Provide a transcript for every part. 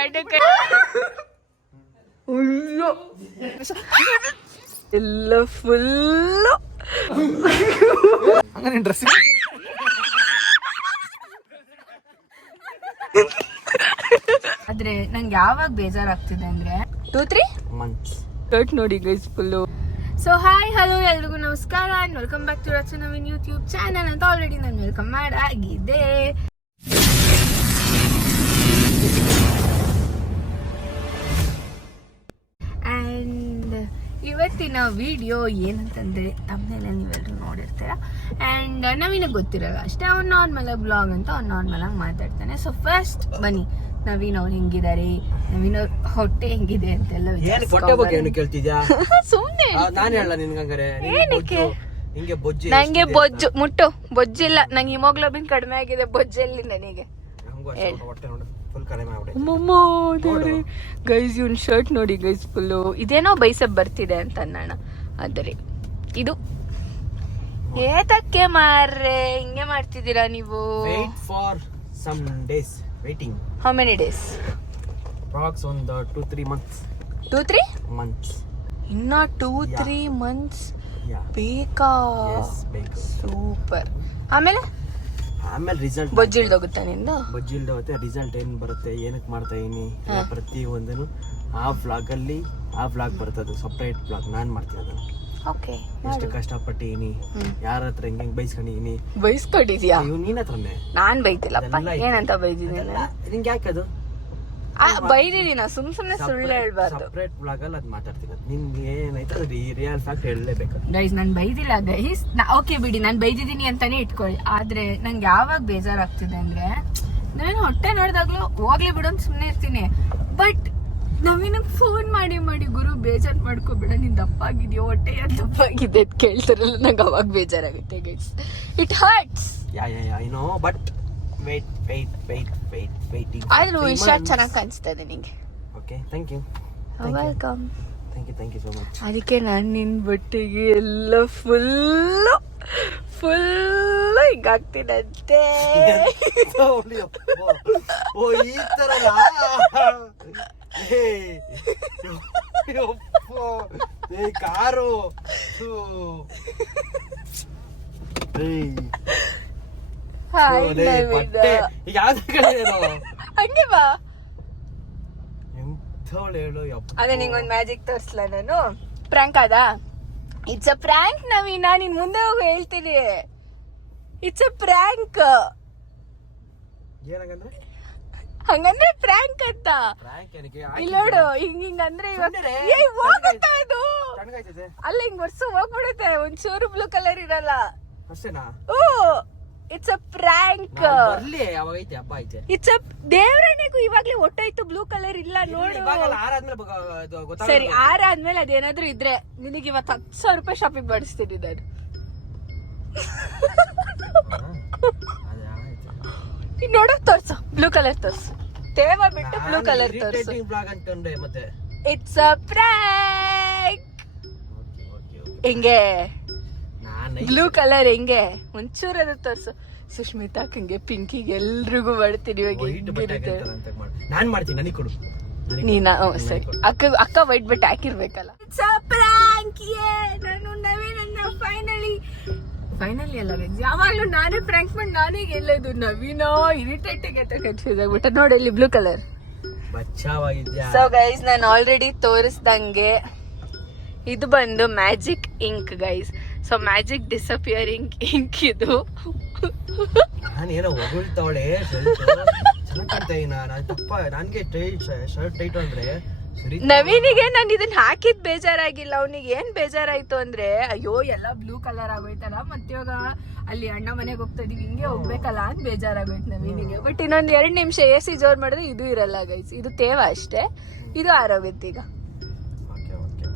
ಕಣ್ಣು ಎಲ್ಲ full dress ಆದ್ರೆ ನಂಗೆ ಯಾವಾಗ ಬೇಜಾರಾಗ್ತಿದೆ ಅಂದ್ರೆ 2-3 ಮಂತ್ಸ್ ಶರ್ಟ್ ನೋಡಿ guys full. So hi hello ಎಲ್ರಿಗೂ ನಮಸ್ಕಾರ and welcome back to Rachana Naveen YouTube channel ಅಂತ ಆಲ್ರೆಡಿ ನಾನು ವೆಲ್ಕಮ್ ಮಾಡಾಗಿದೆ. ಆ್ಯಂಡ್ ಇವತ್ತಿನ ವಿಡಿಯೋ ಏನಂತಂದರೆ ತಮ್ಮನೆಲ್ಲ ನೀವೆಲ್ಲರೂ ನೋಡಿರ್ತೀರ ಆ್ಯಂಡ್ ನವೀನಿಗೆ ಗೊತ್ತಿರಲ್ಲ ಅಷ್ಟೇ, ಅವ್ನು ನಾರ್ಮಲಾಗಿ ಬ್ಲಾಗ್ ಅಂತ ಅವ್ನು ನಾರ್ಮಲಾಗಿ ಮಾತಾಡ್ತಾನೆ. ಸೊ ಫಸ್ಟ್ ಬನ್ನಿ ನವೀನ್ ಅವ್ರು ಹೆಂಗಿದ್ದಾರೆ, ನವೀನ್ ಅವ್ರ ಹೊಟ್ಟೆ ಹೆಂಗಿದೆ ಅಂತೆಲ್ಲ ಸುಮ್ಮನೆ ನಂಗೆ ಬೊಜ್ಜು ಮುಟ್ಟು ಬೊಜ್ಜಿಲ್ಲ, ನಂಗೆ ಹಿಮೋಗ್ಲೋಬಿನ್ ಕಡಿಮೆ ಆಗಿದೆ, ಬೊಜ್ಜಲ್ಲಿ ನನಗೆ. ಗೈಸ್ ಇವ್ನ ಶರ್ಟ್ ನೋಡಿ ಗೈಸ್ ಫುಲ್ಲು ಇದೇನೋ ಬೈಸಪ್ ಬರ್ತಿದೆ ಅಂತ ಅನ್ನೋಣ. ಆದರೆ ಇದು ಏತಕ್ಕೆ ಮಾರ್ರೆ ಹಿಂಗೆ ಮಾಡ್ತಿದ್ದೀರಾ ನೀವು? How many days? Approx on the 2-3 months. 2-3 months. ಇನ್ನ 2-3 months ಬೇಕಾ? Yes, ಬೇಕು. ಸೂಪರ್. ಆಮೇಲೆ ರಿಸಲ್ಟ್ ಬೊಜ್ಜಿಲ್ದೋಗುತ್ತೆ ನಿಂದು? ಬೊಜ್ಜಿಲ್ದೋಗುತ್ತೆ. ರಿಸಲ್ಟ್ ಏನ್ ಬರುತ್ತೆ, ಏನಕ್ಕೆ ಮಾಡ್ತಾ ಇದೀನಿ, ಪ್ರತಿ ಒಂದನ್ನು ಆ ವ್ಲಾಗ್ ಅಲ್ಲಿ ಆ ವ್ಲಾಗ್ ಬರ್ತದೆ, ಸಪ್ರೇಟ್ ವ್ಲಾಗ್ ನಾನ್ ಮಾಡ್ತೀನಿ ಅದನ್ನ. ಓಕೆ, ಎಷ್ಟು ಕಷ್ಟಪಟ್ಟಿನಿ, ಯಾರ ಹತ್ರ ಹೆಂಗ್ ಬೈಸ್ಕೊಂಡಿದೀನಿ. ಬೈಸ್ಕೊಂಡಿದ್ಯಾ? ನೀನ್ ಹತ್ರನೇ. ನಾನ್ ಬೈತಿಲ್ಲಪ್ಪ, ಏನಂತ ಬೈದಿದ್ದೀನಿ? ನಿಂಗೆ ಯಾಕದು ಬೈದಿದ್ದೀನಿ ನಾ, ಸುಮ್ನೆ ಸುಳ್ಳು ಹೇಳ್ಬಾರ್ದು. ಸಪ್ರೇಟ್ ವ್ಲಾಗ್ ಅಲ್ಲಿ ಅದ್ ಮಾತಾಡ್ತೀನಿ. ನಿನ್ಗೆ ಏನಾಯ್ತು ಅದು ರಿಯಲ್ ಫ್ಯಾಕ್ಟ್ ಹೇಳಲೇಬೇಕು. ಗೈಸ್ ನಾನ್ ಬೈದಿಲ್ಲ ಗೈಸ್, ಓಕೆ ಬಿಡಿ ನಾನು ಬೈದಿದ್ದೀನಿ ಅಂತಾನೆ ಇಟ್ಕೊಳ್ಳಿ. ಆದ್ರೆ ನಂಗೆ ಯಾವಾಗ ಬೇಜಾರಾಗ್ತಿದೆ ಅಂದ್ರೆ ನಾನು ಹೊಟ್ಟೆ ನೋಡಿದಾಗ್ಲೂ ಹೋಗ್ಲಿ ಬಿಡು ಅಂತ ಸುಮ್ನೆ ಇರ್ತೀನಿ. ಬಟ್ ನವೀನಗ್ ಫೋನ್ ಮಾಡಿ ಮಾಡಿ ಗುರು ಬೇಜಾರ್ ಮಾಡ್ಕೋಬೇಡ, ನೀನ್ ದಪ್ಪಾಗಿದ್ಯೋ ಹೊಟ್ಟೆ ಯಾಕೆ ದಪ್ಪಾಗಿದೆ ಅಂತ ಕೇಳ್ತಾರಲ್ಲ, ನಂಗೆ ಅವಾಗ ಬೇಜಾರಾಗುತ್ತೆ guys. It hurts. I know, but waiting. ಆದ್ರೂ ಈ ಶರ್ಟ್ ಚೆನ್ನಾಗಿ ಕಾಣಿಸ್ತಾ ಇದೆ ನಿಂಗೆ. Okay, thank you. Welcome. Thank you so much. ಅದಕ್ಕೆ ನಾನು ನಿನ್ ಬಟ್ಟೆಗೆ ಎಲ್ಲ ಫುಲ್ಲು ಹಿಂಗಾಗ್ತೀನಂತೆ. ಓ ಈ ತರ ಕಾರು ಹಂಗೆ ಬಾ. ಹೇಳು. ಅದೇ ನಿಂಗೊಂದು ಮ್ಯಾಜಿಕ್ ತೋರಿಸ್ಲಾ ನಾನು? ಪ್ರ್ಯಾಂಕ್ ಅದ? ಇಟ್ಸ್ ಅ ಪ್ರ್ಯಾಂಕ್ ನವೀನ, ನೀನ್ ಮುಂದೆ ಹೋಗಿ ಹೇಳ್ತೀನಿ. It's a prank. ಹಂಗಂದ್ರೆ ಪ್ರ್ಯಾಂಕ್ ಅಂತ. ಇಲ್ಲಿ ನೋಡು, ಹಿಂಗಂದ್ರೆ ಹೋಗುತ್ತಾ ಅದು? ಅಲ್ಲ ಹಿಂಗ್ ವರ್ಷ ಹೋಗ್ಬಿಡುತ್ತೆ, ಒಂಚೂರು ಬ್ಲೂ ಕಲರ್ ಇರಲ್ಲ. It's a prank. It's a ದೇವರನೆಗೂ ಇವಾಗ್ಲೇ ಒಟ್ಟಾಯ್ತು, ಬ್ಲೂ ಕಲರ್ ಇಲ್ಲ ನೋಡು. ಸರಿ, ಆರಾದ್ಮೇಲೆ ಅದೇನಾದ್ರೂ ಇದ್ರೆ ನಿನಗೆ ಇವತ್ತು 10,000 ರೂಪಾಯಿ ಶಾಪಿಂಗ್ ಮಾಡಿಸ್ತೀನಿ ನಾನು. ನೋಡು, ತೋರ್ಸು, ಬ್ಲೂ ಕಲರ್ ತೋರ್ಸು. ತೇವ ಬಿಟ್ಟು ಬ್ಲೂ ಕಲರ್ ತೋರ್ಸು. It's a prank. ಹೆಂಗೆ ಬ್ಲೂ ಕಲರ್ ಹೆಂಗೆ ಒಂಚೂರು ಅದು ತೋರ್ಸು. ಸುಷ್ಮಿತಾಕಂಗೆ, ಪಿಂಕಿಗೆ, ಎಲ್ರಿಗೂ ಮಾಡ್ತೀನಿ ಇವಾಗ. ಹೆಂಗಿರುತ್ತೆ ನೀನಾ? ಸರಿ, ಅಕ್ಕ ವೈಟ್ ಬಟ್ ಹಾಕಿರ್ಬೇಕಲ್ಲ. It's a prank. ನಾನು ನವೀನನ್ನ ಫೈನಲಿ ಅಲ್ಲ ಯಾವಾಗ್ಲೂ ನಾನೇ ಪ್ರ್ಯಾಂಕ್ ಮಾಡಿ ನಾನೇ ಗೆಲ್ಲೋದು. ನವೀನ ಇರಿಟೇಟಿಗೆ ಕನ್ಫ್ಯೂಸ್ ಆಗ್ಬಿಟ್ಟ. ನೋಡಿ ಅಲ್ಲಿ ಬ್ಲೂ ಕಲರ್. ಸೊ ಗೈಸ್ ನಾನು ಆಲ್ರೆಡಿ ತೋರಿಸ್ದಂಗೆ ಇದು ಬಂದು magic ink guys. So magic disappearing ink ಇದು. ನವೀನಿಗೆ ನಾನು ಇದನ್ನ ಹಾಕಿದ್ ಬೇಜಾರಾಗಿಲ್ಲ, ಅವನಿಗೆ ಏನ್ ಬೇಜಾರಾಯ್ತು ಅಂದ್ರೆ ಅಯ್ಯೋ ಎಲ್ಲ ಬ್ಲೂ ಕಲರ್ ಆಗೋಯ್ತಲ್ಲ, ಮತ್ತೆ ಇವಾಗ ಅಲ್ಲಿ ಅಣ್ಣ ಮನೆಗೆ ಹೋಗ್ತಾ ಇದೀವಿ, ಹಿಂಗೆ ಹೋಗ್ಬೇಕಲ್ಲ ಅಂತ ಬೇಜಾರಾಗೋಯ್ತು ನವೀನಿಗೆ. ಬಟ್ ಇನ್ನೊಂದ್ 2 ನಿಮಿಷ AC ಜೋರ್ ಮಾಡಿದ್ರೆ ಇದು ಇರಲ್ಲ ಗೈಸ್, ಇದು ತೇವ ಅಷ್ಟೇ, ಇದು ಆರೋಗುತ್ತೆ. ಈಗ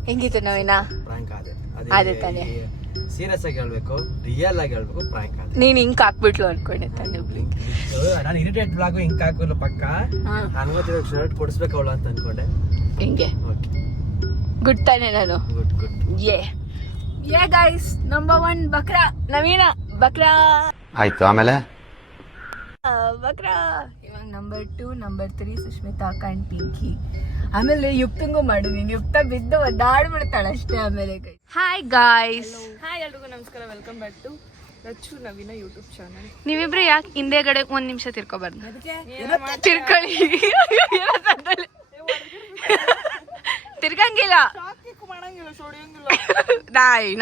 ಹೆಂಗಿತ್ತು ನವೀನ? ಅದೇ ತಾನೆ. ಸೀರಿಯಸ್ ಆಗಿ ಹೇಳ್ಬೇಕು, ರಿಯಲ್ ಆಗಿ ಹೇಳ್ಬೇಕು, ಪ್ರಾಂಕ್ ಆದ. ನೀನ್ ಹಿಂಗ್ ಹಾಕ್ಬಿಟ್ಲು ಅನ್ಕೊಂಡೆ ತಾನೆ. ನಾನು ಇರಿಟೇಟ್ ಬ್ಲಾಗ್ ಹಿಂಗ್ ಹಾಕಿಲ್ಲ ಪಕ್ಕ. ನನಗೆ ಶರ್ಟ್ ಕೊಡಿಸ್ಬೇಕು ಅವಳು ಅಂತ ಅನ್ಕೊಂಡೆ. ಹಿಂಗೆ ಗುಡ್ ತಾನೆ ನಾನು? ಗುಡ್. ಯೇ ಗೈಸ್, ನಂಬರ್ 1 ಬಕ್ರಾ ನವೀನ. ಬಕ್ರಾ ಆಯ್ತು. ಆಮೇಲೆ ಬಕ್ರ ಇವಾಗ ನಂಬರ್ 2 ನಂಬರ್ 3 ಸುಷ್ಮಿತಾ ಅಕ್ಕ ಅಂಡ್ ಪಿಂಕಿ. ಆಮೇಲೆ ಯುಕ್ತಂಗೂ ಮಾಡಿದೀನಿ. ಯುಕ್ತ ಬಿದ್ದು ಒದ್ದಾಡ್ಬಿಡ್ತಾಳೆ ಅಷ್ಟೇ. ಆಮೇಲೆ ಹಾಯ್ ಗಾಯ್ಸ್, ಹಾಯ್ ಎಲ್ರಿಗೂ ನಮಸ್ಕಾರ. Welcome back to Rachu Naveen YouTube channel. ನೀವಿಬ್ರು ಯಾಕೆ ಹಿಂದೆಗಡೆ 1 ನಿಮಿಷ ತಿರ್ಕೋಬಾರ್ದು? ತಿರ್ಕೊಳ್ಳಿ. ತಿರ್ಗಂಗಿಲ್ಲ,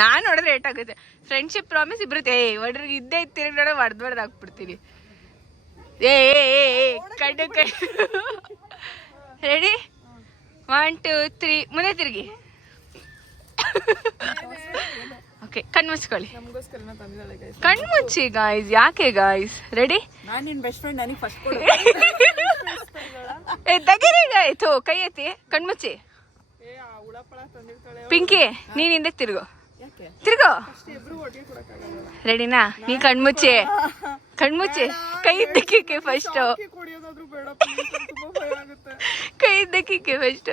ನಾನ್ ನೋಡಿದ್ರೆ ಏಟ್ ಆಗುತ್ತೆ. ಫ್ರೆಂಡ್ಶಿಪ್ ಪ್ರಾಮಿಸ್ ಇಬ್ರು ಒಡ್ರಿಗೆ ಇದ್ದೇ ತಿರ್ಗಿ ನೋಡ ಹೊಡ್ದು ಹಾಕ್ಬಿಡ್ತೀನಿ. ಏ ಕಡ್ಡು ಕಡ್ಡು. ರೆಡಿ? 1 2 3 ಮುಂದೆ ತಿರ್ಗಿ. ಓಕೆ, ಕಣ್ಮುಚ್ಕೊಳ್ಳಿ. ಕಣ್ಮುಚ್ಚಿ ಗಾಯ್ಸ್. ಯಾಕೆ ಗಾಯ್ಸ್? ರೆಡಿ? ನಾನು ನಿನ್ ಬೆಸ್ಟ್ ಫ್ರೆಂಡ್, ನನಗೆ ಫಸ್ಟ್ ಕೊಡು. ತೆಗೀರಿ ಆಯ್ತು. ಕೈ ಎತ್ತಿ, ಕಣ್ಮುಚ್ಚಿ. ಪಿಂಕಿ, ನೀನ್ ಹಿಂದೆ ತಿರ್ಗು. ತಿರ್ಗು. ರೆಡಿನಾ? ನೀ ಕಣ್ಮುಚ್ಚಿ, ಕಣ್ಮುಚ್ಚಿ. ಕೈ ಇದ್ದಕ್ಕೆ ಫಸ್ಟ್. ಕೈ ಇದ್ದಕ್ಕೆ ಫಸ್ಟ್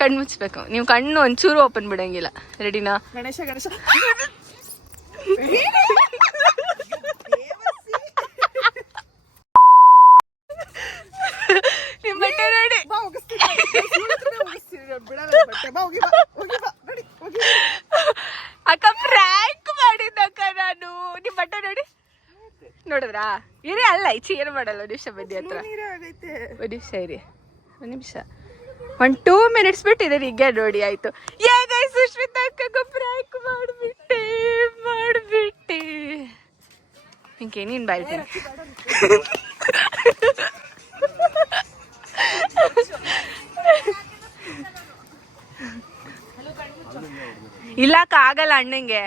ಕಣ್ಮುಚ್ಬೇಕು. ನೀವು ಕಣ್ಣು ಒಂಚೂರು ಓಪನ್ ಬಿಡಂಗಿಲ್ಲ. ರೆಡಿನಾ? ಗಣೇಶ ಗಣೇಶ. ನಿಮ್ ಬಟ್ಟೆ ನೋಡಿ. ಅಕ್ಕ ಫ್ರ್ಯಾಂಕ್ ಮಾಡಿದ್ದಕ್ಕ ನಾನು. ನಿಮ್ ಬಟ್ಟೆ ನೋಡಿ. ನೋಡಿದ್ರಾ? ಇರಿ, ಅಲ್ಲ ಈಚೆ ಏನು ಮಾಡಲ್ಲ. ಒಂದ್ ನಿಮಿಷ ಬನ್ನಿ ಹತ್ರ. ಒಂದ್ ನಿಮಿಷ ಇರಿ, ಒಂದ್ ನಿಮಿಷ. 1-2 ಮಿನಿಟ್ಸ್ ಬಿಟ್ಟಿದೆ. ಈಗ ನೋಡಿ ಆಯ್ತು. ಹೇಗೆ ಸುಷ್ಮಿತಾ ಅಕ್ಕಗ ಫ್ರ್ಯಾಂಕ್ ಮಾಡ್ಬಿಟ್ಟೆ. ಹಿಂಗೆ ನೀನ್ ಬಾಯ್ತೀನಿ. ಇಲ್ಲಕ್ಕ ಆಗಲ್ಲ ಅಣ್ಣಂಗೆ.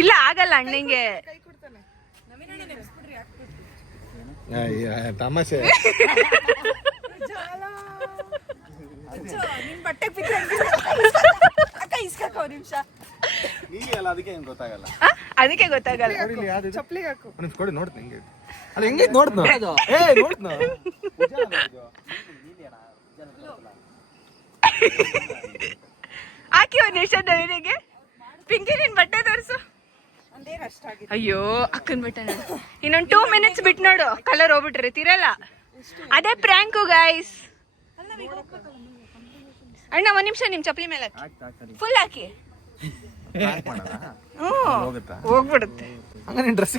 ಇಲ್ಲ ಆಗಲ್ಲ ಅಣ್ಣಂಗೆ. ತಮಾಷೆ. ಅದಕ್ಕೆ ಗೊತ್ತಾಗಲ್ಲ. ಕೊಡಿ ನೋಡ್ತೀನಿ. ಅಲ್ಲ ಹೆಂಗೆ ನೋಡ್ದ? ಹಾಕಿ ಒಂದ್ ನಿಮಿಷ ನವೀನಿಗೆ. ಪಿಂಕಿ, ನಿನ್ ಬಟ್ಟೆ ತೋರಿಸು. ಅಯ್ಯೋ, ಅಕ್ಕನ್ ಬಟ್ಟೆ ನೋಡು. ಇನ್ನೊಂದ್ 2 ಮಿನಿಟ್ಸ್ ಬಿಟ್ಟು ನೋಡು, ಕಲರ್ ಹೋಗ್ಬಿಟ್ರೆ ತಿರಲ್ಲ. ಅದೇ ಪ್ರ್ಯಾಂಕು ಗಾಯ್ಸ್. ಅಣ್ಣ ಒಂದ್ ನಿಮಿಷ, ನಿಮ್ ಚಪ್ಪಲಿ ಮೇಲೆ ಹಾಕಿ. ಫುಲ್ ಹಾಕಿ. ಹೋಗ್ಬಿಡುತ್ತೆ. ಡ್ರೆಸ್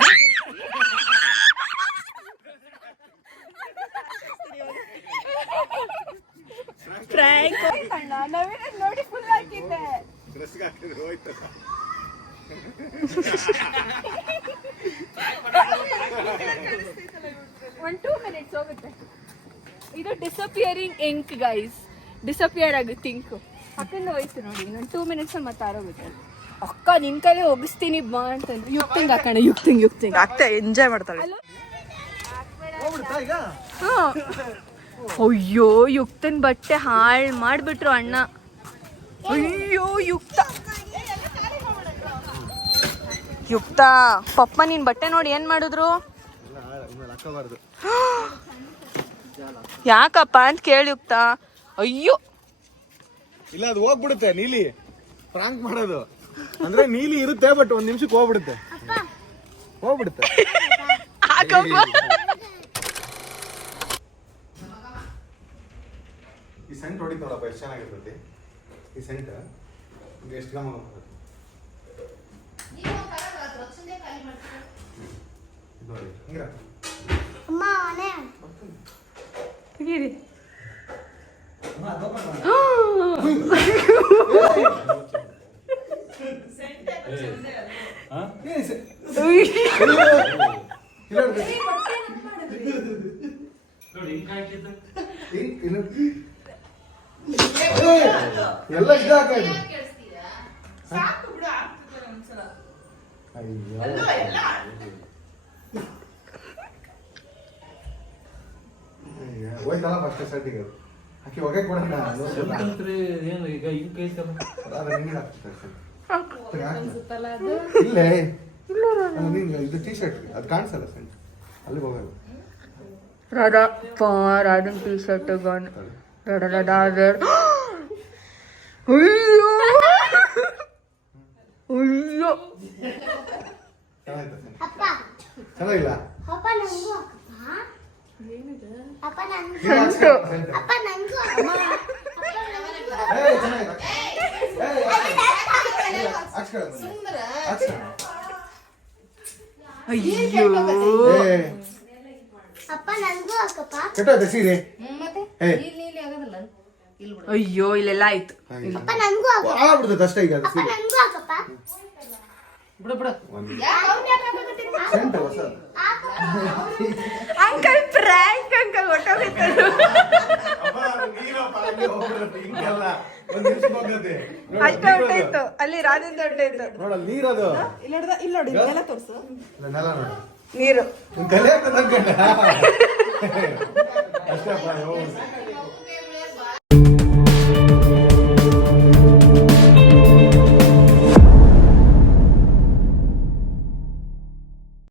ಫ್ರ್ಯಾಂಕ್ ನೋಡಿ ಫುಲ್ ಹಾಕಿದ್ದೆ. 1-2 ಮಿನಿಟ್ಸ್ ಹೋಗುತ್ತೆ. ಇದು ಡಿಸಪಿಯರಿಂಗ್ ಇಂಕ್ ಗೈಸ್. ಡಿಸಪಿಯರ್ ಆಗುತ್ತೆ ಇಂಕ್. ಅಕ್ಕಂದ ಹೋಯ್ತು ನೋಡಿ. ಇನ್ನೊಂದು 2 ಮಿನಿಟ್ಸ್ ಮತ್ತೆ ಆರೋಗುತ್ತೆ. ಅಕ್ಕ ನಿನ್ ಕೈಲಿ ಒಗಿಸ್ತೀನಿ ಬಾ ಅಂತಂದ್ರೆ ಯುಕ್ತಿಂಗ್ ಹಾಕೋಣ. ಯುಕ್ತಿಂಗ್ ಆಗ್ತಾ ಎಂಜಾಯ್ ಮಾಡ್ತಾಳೆ. ಅಯ್ಯೋ, ಯುಕ್ತನ್ ಬಟ್ಟೆ ಹಾಳು ಮಾಡ್ಬಿಟ್ರು ಅಣ್ಣ. ಅಯ್ಯೋ ಯುಕ್ತ ಪಪ್ಪ ನಿನ್ ಬಟ್ಟೆ ನೋಡಿ ಏನ್ ಮಾಡಿದ್ರು. ಯಾಕಪ್ಪ ಅಂತ ಕೇಳಿ ಯುಕ್ತ. ಅಯ್ಯೋ ಇಲ್ಲ, ಅದು ಹೋಗ್ಬಿಡುತ್ತೆ. ನೀಲಿ ಫ್ರಾಂಕ್ ಮಾಡೋದು ಅಂದ್ರೆ ನೀಲಿ ಇರುತ್ತೆ, ಬಟ್ 1 ನಿಮಿಷಕ್ಕೆ ಹೋಗ್ಬಿಡುತ್ತೆ. ಈ ಸೆಂಟ್ ಹೊಡಿತು ನೋಡಪ್ಪ, ಎಷ್ಟು ಚೆನ್ನಾಗಿರ್ತೈತಿ ಈ ಸೆಂಟ್. ಎಷ್ಟು ಗಮ ಎಲ್ಲ ಹೋಯ್ತಲ್ಲ ಫಸ್ಟ್ ಸೆಟ್ಟಿಗೆ ಹಾಕಿ ಹೊಗೆ ಕೊಡೋಣ. ಇಲ್ಲೇ ಇದು ಟೀ ಶರ್ಟ್ ಅದು ಕಾಣಿಸಲ್ಲ ಸೆಂಟ್. ಅಲ್ಲಿ ಹೋಗಲ್ಲ. ರಾಧನ್ ಟೀ ಶರ್ಟ್ ಅಯ್ಯೋ ಅಯ್ಯೋ ಚೆನ್ನಾಗಿಲ್ಲ ಅಪ್ಪ ನಂಗೂ ಅಪ್ಪ ನಂಗೂ ಸಂಟು ಅಪ್ಪ ನಂಗೂ ಅಯ್ಯೋ ಅಪ್ಪ ನಂಗೂ ಹಾಕಪ್ಪ ಕೆಟ್ಟೋಯ್ತಾ ಸೀರೆ ಅಯ್ಯೋ ಇಲ್ಲೆಲ್ಲ ಆಯ್ತು ಅಪ್ಪ ನಂಗೂ ಹಾಕು ಹಾಳಾಗ್ಬಿಡ್ತೈತೆ ಅಷ್ಟೇ ಈಗ ಅದು ಅಪ್ಪ ಸೀರೆ ನಂಗೂ ಹಾಕಪ್ಪ ಸೆಂಟ್ ಹೊಸದು. ಅಂಕಲ್ ಪ್ರ್ಯಾಂಕ್ ಅಂಕಲ್ ಹೊಟ್ಟೋಗಿತ್ತು ಅಷ್ಟೇ ಹೊಟ್ಟೋಯ್ತು ಅಲ್ಲಿ ರಾಧಂತ ಹೊಟ್ಟೋಯ್ತು ನೋಡಲ್ಲ ನೀರದು ಇಲ್ಲ ನೋಡಿ ಇದೆಲ್ಲ ತೋರ್ಸು ನೆಲ ನೋಡು ನೀರು ನಿನ್ ತಲೆ ಅಂತ ಅನ್ಕೊಂಡೆ. ಅಷ್ಟಪ್ಪ